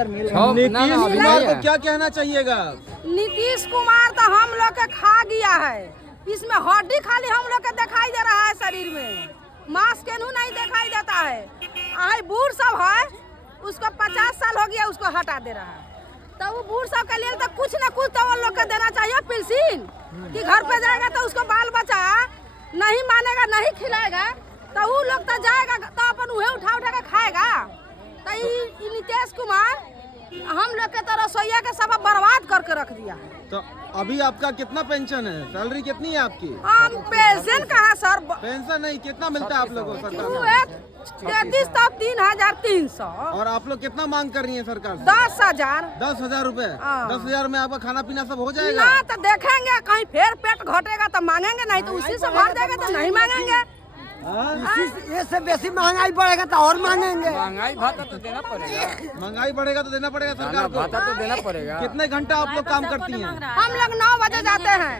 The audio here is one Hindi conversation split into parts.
नीतीश कुमार को क्या कहना चाहिएगा? नीतीश कुमार तो हम लोग के खा गया है। इसमें हड्डी खाली हम लोग के दिखाई दे रहा है, शरीर में मांस केनू नहीं दिखाई देता है। आई बूढ़ सब है, उसको 50 साल हो गया, उसको हटा दे रहा है। तो वो बूढ़ सब के लिए तो कुछ न कुछ तो वो लोग को देना चाहिए पेंशन, कि घर पे जाएगा तो उसको बाल बच्चा नहीं मानेगा, नहीं खिलाएगा, तो वो लोग तो जाएगा तो अपन उहे उठा के खाएगा। तो नीतीश कुमार हम लोग के तो रसोईया के सब बर्बाद करके रख दिया है। तो अभी आपका कितना पेंशन है? सैलरी कितनी है आपकी? हम पेंशन कहाँ सर? पेंशन नहीं, कितना मिलता है आप लोगों को सरकार से? 33,300। और आप लोग कितना मांग कर रही हैं सरकार से? 10,000। 10,000 रुपए। 10,000 में आपका खाना पीना सब हो जाएगा? ना तो देखेंगे, कहीं फिर पेट घटेगा तो मांगेंगे, नहीं तो उसी से भर जाएगा तो नहीं मांगेंगे। इससे बेसी महंगाई बढ़ेगा तो और मांगेंगे। महंगाई भाता तो देना पड़ेगा, महंगाई बढ़ेगा तो देना पड़ेगा सरकार को। भाता तो देना पड़ेगा। कितने घंटा आप लोग काम करती हैं? हम लोग 9 बजे जाते हैं,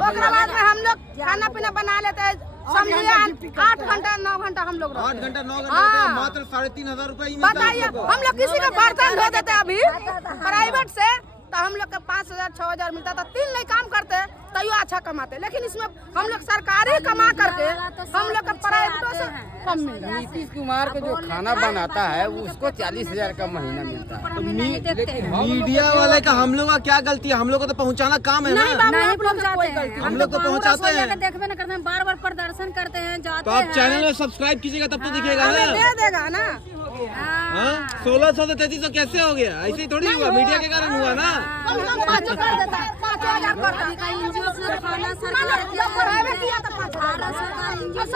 उसके बाद में हम लोग खाना पीना बना लेते हैं। समझिए 8 घंटा 9 घंटा हम लोग 8 घंटा 9 घंटा मात्र 3,500 रुपए ही मिलता है। बताइए, हम लोग किसी का बर्तन धो देते अभी प्राइवेट से, तो हम लोग का 5,000 6,000 मिलता था। 3 नहीं काम करते तो यो अच्छा कमाते, लेकिन इसमें हम लोग सरकारी कमा करके हम लोग का प्राइवेटों से कम मिल रहा है। नीतीश कुमार को जो खाना बनाता है उसको 40,000 का महीना मिलता है। तो मीडिया वाले का हम लोग का क्या गलती है? हम लोग को तो पहुंचाना काम है ना। नहीं पहुंचाते हैं, हम लोग तो पहुंचाते हैं, देखबे न करते हैं, बार-बार प्रदर्शन करते हैं, जाते तो आप चैनल में सब्सक्राइब कीजिएगा तब तो दिखेगा ना। दे देगा ना। 1600 से 3300 कैसे हो गया? ऐसे ही थोड़ी हुआ, मीडिया के कारण हुआ ना। हम 5 कर देता है, 5,000 करता है।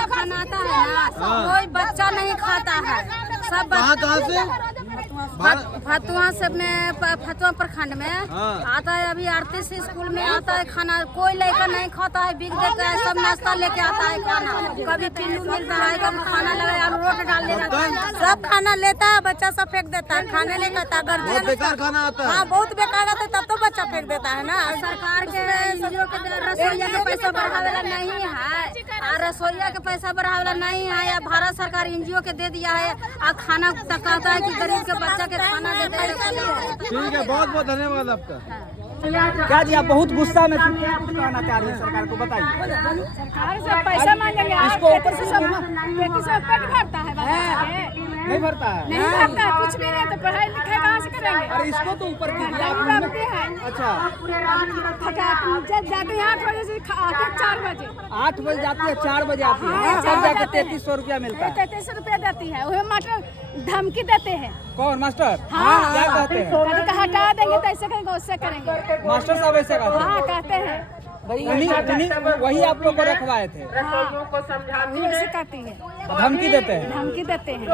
खाना आता है ना, कोई बच्चा नहीं खाता है। सब कहाँ से? फतुआ से में फतुआ प्रखंड में आता है। अभी आरतीस स्कूल में आता है खाना, कोई लेकर नहीं खाता है, बिक देता है। सब नाश्ता लेके आता है खाना, कभी पिल्लू मिल रहा है, कभी खाना लगा रोट डाल देता है। सब खाना लेता है, बच्चा सब फेंक देता है, खाने नहीं खाता। बहुत बेकार खाना आता है। हाँ, बहुत बेकार आता है, तब तो बच्चा फेंक देता है ना। सरकार के रसोईया के पैसा बढ़ावेला नहीं है, और रसोईया के पैसा बढ़ावेला नहीं है, या भारत सरकार NGO के दे दिया है। और खाना कहता है कि गरीब के बच्चा के खाना देते हैं। ठीक है, बहुत बहुत धन्यवाद आपका। क्या जी, आप बहुत गुस्सा में कहना चाह रही है सरकार को, बताइए। सरकार से पैसा मांगेंगे, इसको ऊपर से पेट भरता है, नहीं भरता है। नहीं भरता है, कुछ भी नहीं, तो पढ़ाई लिखाई कहाँ से करेंगे? अरे इसको तो ऊपर कीजिए। अच्छा, जाते हैं 8 बजे से आते 4 बजे। 8 बजे जाती है, 4 बजे आती है, तब जाकर 3300 रुपया मिलता है। 3300 रुपया देती है। वही मास्टर धमकी देते हैं। कौन मास्टर? हाँ, क्या कहते हैं? कभी का हटा देंगे तो ऐसे करेंगे, उससे करेंगे। मास्टर साहब ऐसे कहते हैं? हाँ, कहते हैं। वही आप लोग को रखवाए थे? वही ऐसे कहती है, धमकी देते हैं? धमकी देते हैं।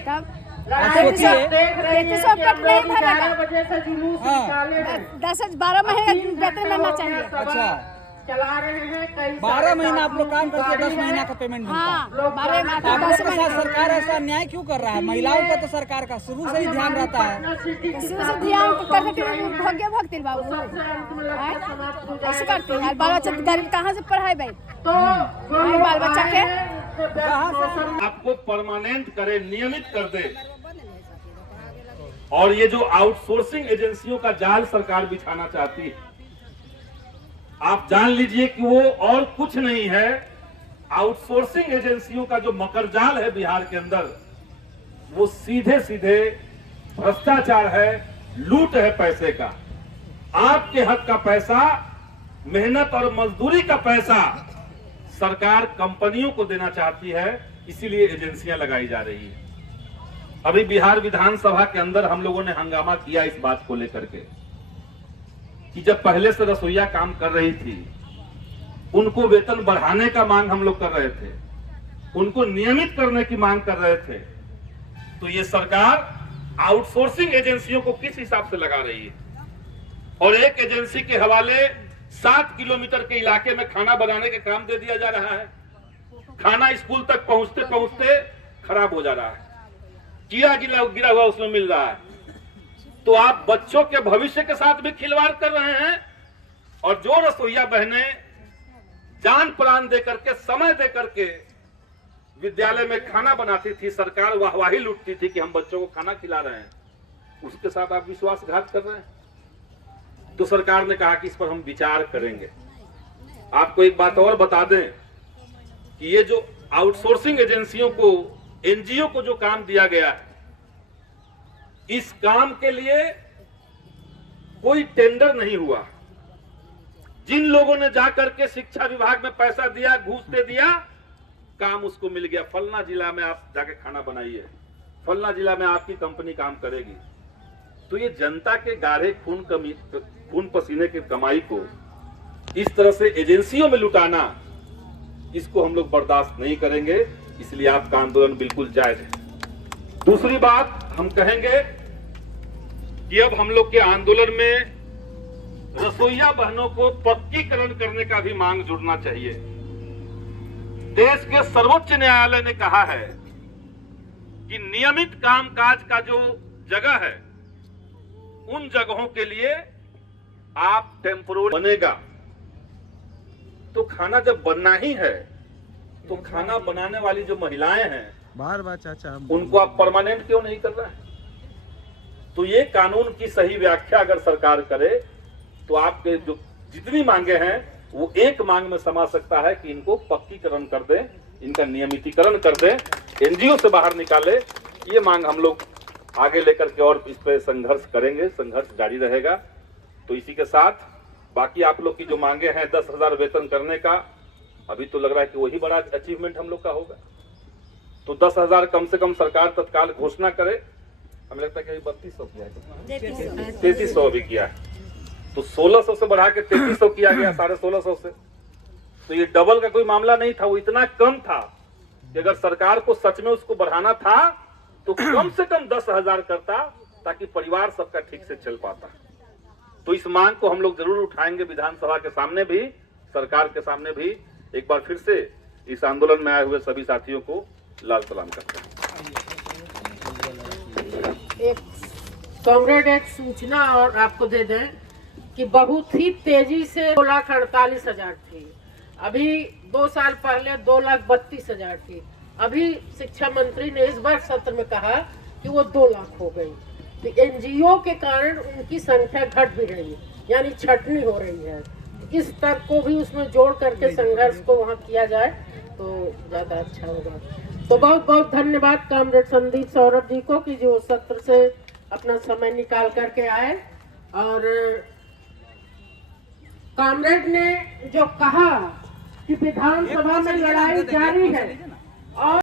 तब आप सोचिए, 3300 कट नहीं भरेगा। हाँ, 12 महीने वेतन मिलना चाहिए। अच्छा, 12 महीना आप लोग काम करके 10 महीना का पेमेंट मिलता है। हाँ, 12 महीने आप लोग के साथ सरकार ऐसा अन्याय क्यों कर रहा है? महिलाओं का तो सरकार का शुरू से ही ध्यान रहता है। शुरू से ध्यान करने के भाग्य भक्ति बाबू ऐसे करती है। बाल बच्चा गरीब कहाँ से पढ़ाई भाई? बाल बच्चा के आपको परमानेंट करे, नियमित कर दे। और ये जो आउटसोर्सिंग एजेंसियों का जाल सरकार बिछाना चाहती है, आप जान लीजिए कि वो और कुछ नहीं है। आउटसोर्सिंग एजेंसियों का जो मकरजाल है बिहार के अंदर, वो सीधे सीधे भ्रष्टाचार है, लूट है पैसे का। आपके हक का पैसा, मेहनत और मजदूरी का पैसा सरकार कंपनियों को देना चाहती है, इसीलिए एजेंसियां लगाई जा रही है। अभी बिहार विधानसभा के अंदर हम लोगों ने हंगामा किया इस बात को लेकर के कि जब पहले से रसोईया काम कर रही थी, उनको वेतन बढ़ाने का मांग हम लोग कर रहे थे, उनको नियमित करने की मांग कर रहे थे, तो ये सरकार आउटसोर्सिंग एजेंसियों को किस हिसाब से लगा रही है? और एक एजेंसी के हवाले 7 किलोमीटर के इलाके में खाना बनाने के काम दे दिया जा रहा है। खाना स्कूल तक पहुंचते पहुंचते खराब हो जा रहा है, कीड़ा गिरा हुआ उसमें मिल रहा है। तो आप बच्चों के भविष्य के साथ भी खिलवाड़ कर रहे हैं। और जो रसोईया बहनें जान प्राण देकर के, समय देकर के विद्यालय में खाना बनाती थी, सरकार वाहवाही लूटती थी कि हम बच्चों को खाना खिला रहे हैं, उसके साथ आप विश्वासघात कर रहे हैं। तो सरकार ने कहा कि इस पर हम विचार करेंगे। आपको एक बात और बता दें कि ये जो आउटसोर्सिंग एजेंसियों को, एनजीओ को जो काम दिया गया है, इस काम के लिए कोई टेंडर नहीं हुआ। जिन लोगों ने जाकर के शिक्षा विभाग में पैसा दिया, घूस दे दिया, काम उसको मिल गया। फलना जिला में आप जाके खाना बनाइए, फलना जिला में आपकी कंपनी काम करेगी। तो ये जनता के गाढ़े खून पसीने की कमाई को इस तरह से एजेंसियों में लुटाना, इसको हम लोग बर्दाश्त नहीं करेंगे। इसलिए आपका आंदोलन बिल्कुल जायज है। दूसरी बात हम कहेंगे कि अब हम लोग के आंदोलन में रसोईया बहनों को पक्कीकरण करने का भी मांग जुड़ना चाहिए। देश के सर्वोच्च न्यायालय ने कहा है कि नियमित कामकाज का जो जगह है, उन जगहों के लिए आप टेम्पोररी बनेगा। तो खाना जब बनना ही है, तो खाना बनाने वाली जो महिलाएं हैं, बार चाचा, उनको आप परमानेंट क्यों नहीं कर रहे हैं? तो ये कानून की सही व्याख्या अगर सरकार करे तो आपके जो जितनी मांगे हैं वो एक मांग में समा सकता है कि इनको पक्कीकरण कर दें, इनका नियमितीकरण कर दें, एनजीओ से बाहर निकाले। ये मांग हम लोग आगे लेकर के और इस पे संघर्ष करेंगे, संघर्ष जारी रहेगा। तो इसी के साथ बाकी आप लोग की जो मांगे हैं 10,000 वेतन करने का, अभी तो लग रहा है कि वही बड़ा अचीवमेंट हम लोग का होगा। तो 10,000 कम से कम सरकार तत्काल घोषणा करे। हमें लगता है कि 3200 किया है, 3300 अभी किया है। तो 1600 से बढ़ा के 3300 किया गया, 1650 से। तो ये डबल का कोई मामला नहीं था, वो इतना कम था कि अगर सरकार को सच में उसको बढ़ाना था तो कम से कम 10,000 करता, ताकि परिवार सबका ठीक से चल पाता। तो इस मांग को हम लोग जरूर उठाएंगे विधानसभा के सामने भी, सरकार के सामने भी। एक बार फिर से इस आंदोलन में आए हुए सभी साथियों को लाल सलाम करते हैं। एक कॉमरेड एक सूचना और आपको दे दें कि बहुत ही तेजी से 2,48,000 थी। अभी 2 साल पहले 2,32,000 थी। अभी शिक्षा मंत्री ने इस बार सत्र में कहा कि वो 2 लाख हो गई। तो एनजीओ के कारण उनकी संख्या घट भी रही है, यानी छटनी हो रही है। इस तर्क को भी उसमें जोड़ करके संघर्ष को वहाँ किया जाए तो ज़्यादा अच्छा होगा। तो बहुत बहुत धन्यवाद कॉमरेड संदीप सौरभ जी को कि जो सत्र से अपना समय निकाल करके आए। और कॉमरेड ने जो कहा कि विधानसभा में लड़ाई जारी है और